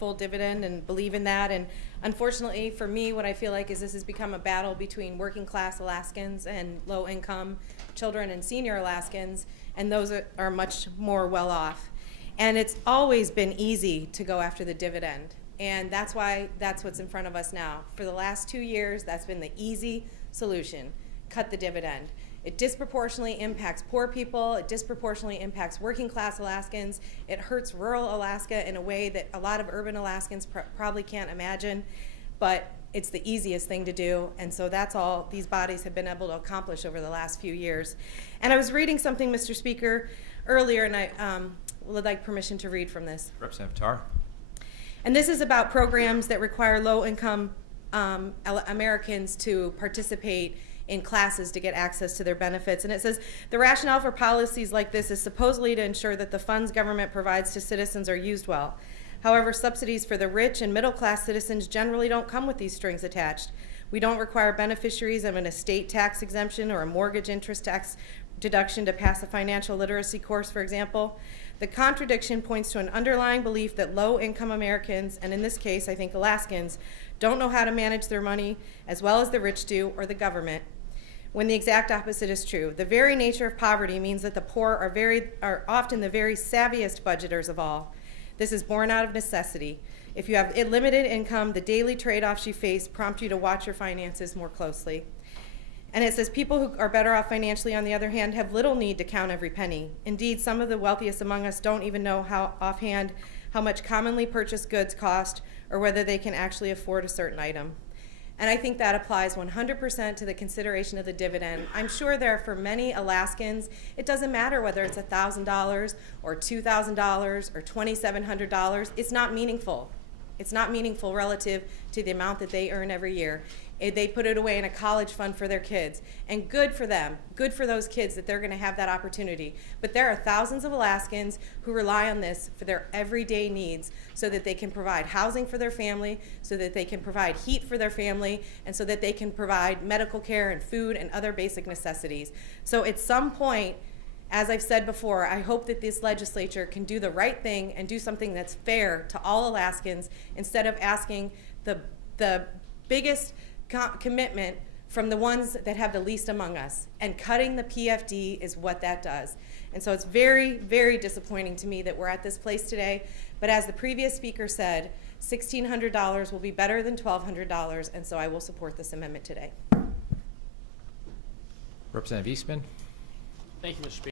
full dividend and believe in that. And unfortunately for me, what I feel like is this has become a battle between working class Alaskans and low income children and senior Alaskans, and those are much more well off. And it's always been easy to go after the dividend. And that's why that's what's in front of us now. For the last 2 years, that's been the easy solution: cut the dividend. It disproportionately impacts poor people. It disproportionately impacts working class Alaskans. It hurts rural Alaska in a way that a lot of urban Alaskans probably can't imagine. But it's the easiest thing to do, and so that's all these bodies have been able to accomplish over the last few years. And I was reading something, Mr. Speaker, earlier, and I would like permission to read from this. Representative Tarr. And this is about programs that require low-income Americans to participate in classes to get access to their benefits. And it says, the rationale for policies like this is supposedly to ensure that the funds government provides to citizens are used well. However, subsidies for the rich and middle-class citizens generally don't come with these strings attached. We don't require beneficiaries of an estate tax exemption or a mortgage interest tax deduction to pass a financial literacy course, for example. The contradiction points to an underlying belief that low-income Americans, and in this case, I think Alaskans, don't know how to manage their money as well as the rich do, or the government, when the exact opposite is true. The very nature of poverty means that the poor are often the very savviest budgeters of all. This is born out of necessity. If you have limited income, the daily trade-offs you face prompt you to watch your finances more closely. And it says people who are better off financially, on the other hand, have little need to count every penny. Indeed, some of the wealthiest among us don't even know offhand how much commonly purchased goods cost or whether they can actually afford a certain item. And I think that applies 100% to the consideration of the dividend. I'm sure there, for many Alaskans, it doesn't matter whether it's $1,000 or $2,000 or $2,700. It's not meaningful. It's not meaningful relative to the amount that they earn every year. They put it away in a college fund for their kids. And good for them, good for those kids that they're going to have that opportunity. But there are thousands of Alaskans who rely on this for their everyday needs so that they can provide housing for their family, so that they can provide heat for their family, and so that they can provide medical care and food and other basic necessities. So at some point, as I've said before, I hope that this legislature can do the right thing and do something that's fair to all Alaskans instead of asking the biggest commitment from the ones that have the least among us. And cutting the PFD is what that does. And so it's very, very disappointing to me that we're at this place today. But as the previous speaker said, $1,600 will be better than $1,200, and so I will support this amendment today. Representative Eastman. Thank you, Mr. Speaker.